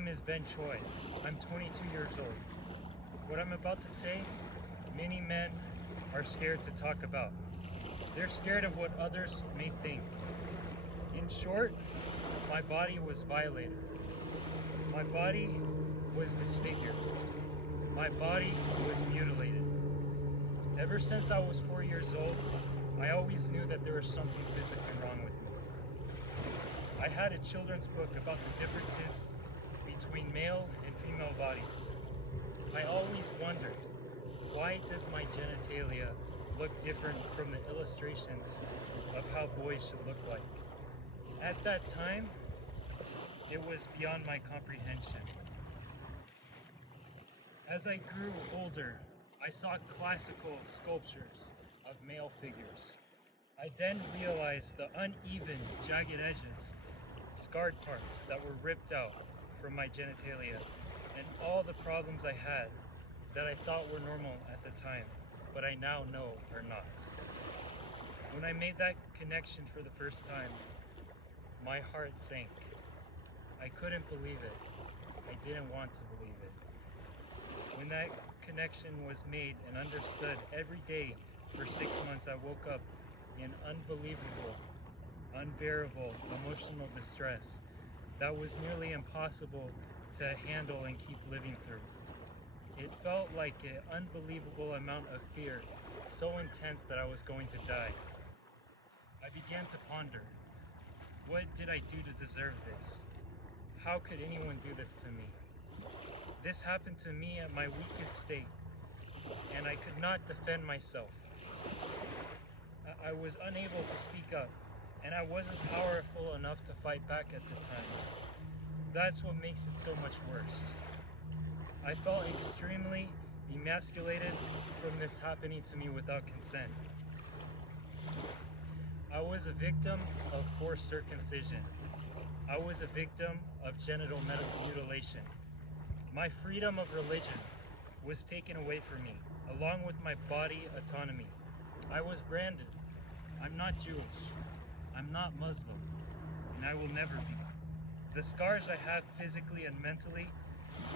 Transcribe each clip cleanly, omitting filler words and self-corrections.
name is Ben Choi. I'm 22 years old. What I'm about to say, many men are scared to talk about. They're scared of what others may think. In short, my body was violated. My body was disfigured. My body was mutilated. Ever since I was 4 years old, I always knew that there was something physically wrong with me. I had a children's book about the differences between male and female bodies. I always wondered, why does my genitalia look different from the illustrations of how boys should look like? At that time, it was beyond my comprehension. As I grew older, I saw classical sculptures of male figures. I then realized the uneven, jagged edges, scarred parts that were ripped out from my genitalia, and all the problems I had that I thought were normal at the time, but I now know are not. When I made that connection for the first time, my heart sank. I couldn't believe it. I didn't want to believe it. When that connection was made and understood every day for 6 months, I woke up in unbelievable, unbearable emotional distress that was nearly impossible to handle and keep living through. It felt like an unbelievable amount of fear, so intense that I was going to die. I began to ponder, what did I do to deserve this? How could anyone do this to me? This happened to me at my weakest state, and I could not defend myself. I was unable to speak up, and I wasn't powerful enough to fight back at the time. That's what makes it so much worse. I felt extremely emasculated from this happening to me without consent. I was a victim of forced circumcision. I was a victim of genital mutilation. My freedom of religion was taken away from me, along with my body autonomy. I was branded. I'm not Jewish. I'm not Muslim, and I will never be. The scars I have physically and mentally,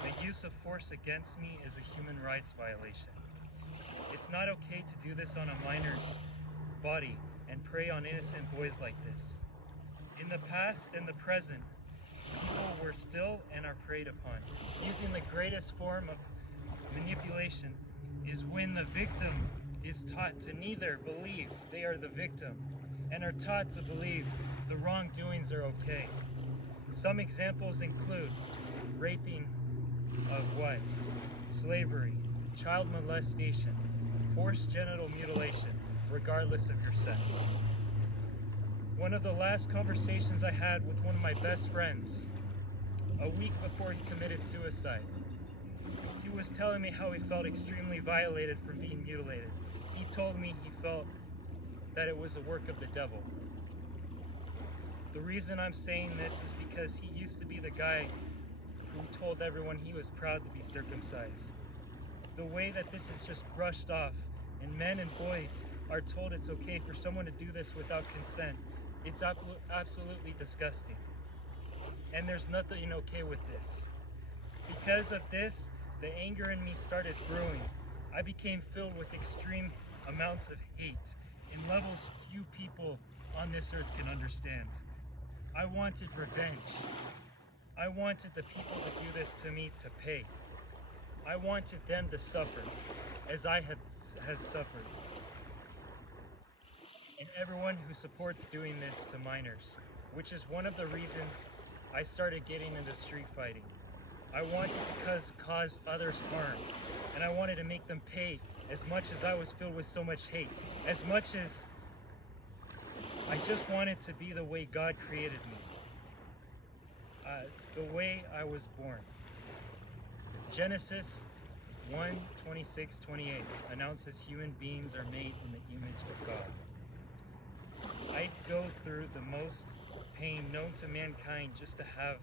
the use of force against me is a human rights violation. It's not okay to do this on a minor's body and prey on innocent boys like this. In the past and the present, people were still and are preyed upon. Using the greatest form of manipulation is when the victim is taught to neither believe they are the victim and are taught to believe the wrongdoings are okay. Some examples include raping of wives, slavery, child molestation, forced genital mutilation, regardless of your sex. One of the last conversations I had with one of my best friends, a week before he committed suicide, he was telling me how he felt extremely violated from being mutilated. He told me he felt that it was a work of the devil. The reason I'm saying this is because he used to be the guy who told everyone he was proud to be circumcised. The way that this is just brushed off, and men and boys are told it's okay for someone to do this without consent, it's absolutely disgusting. And there's nothing okay with this. Because of this, the anger in me started brewing. I became filled with extreme amounts of hate in levels few people on this earth can understand. I wanted revenge. I wanted the people to do this to me to pay. I wanted them to suffer as I had suffered. And everyone who supports doing this to minors, which is one of the reasons I started getting into street fighting. I wanted to cause others harm, and I wanted to make them pay as much as I was filled with so much hate, as much as I just wanted to be the way God created me, the way I was born. Genesis 1:26-28 announces human beings are made in the image of God. I'd go through the most pain known to mankind just to have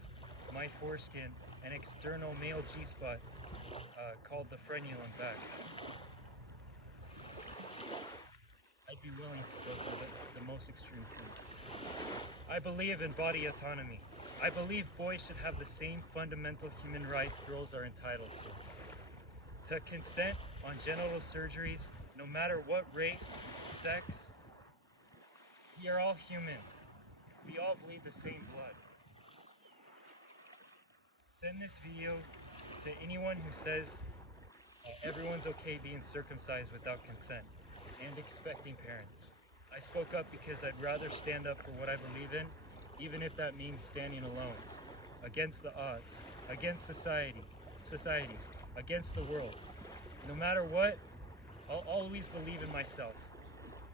my foreskin and external male G-spot called the frenulum back. I'd be willing to go through the most extreme pain. I believe in body autonomy. I believe boys should have the same fundamental human rights girls are entitled to consent on genital surgeries, no matter what race, sex. We are all human. We all bleed the same blood. Send this video to anyone who says everyone's okay being circumcised without consent and expecting parents. I spoke up because I'd rather stand up for what I believe in, even if that means standing alone, against the odds, against societies, against the world. No matter what, I'll always believe in myself,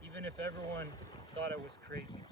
even if everyone thought I was crazy.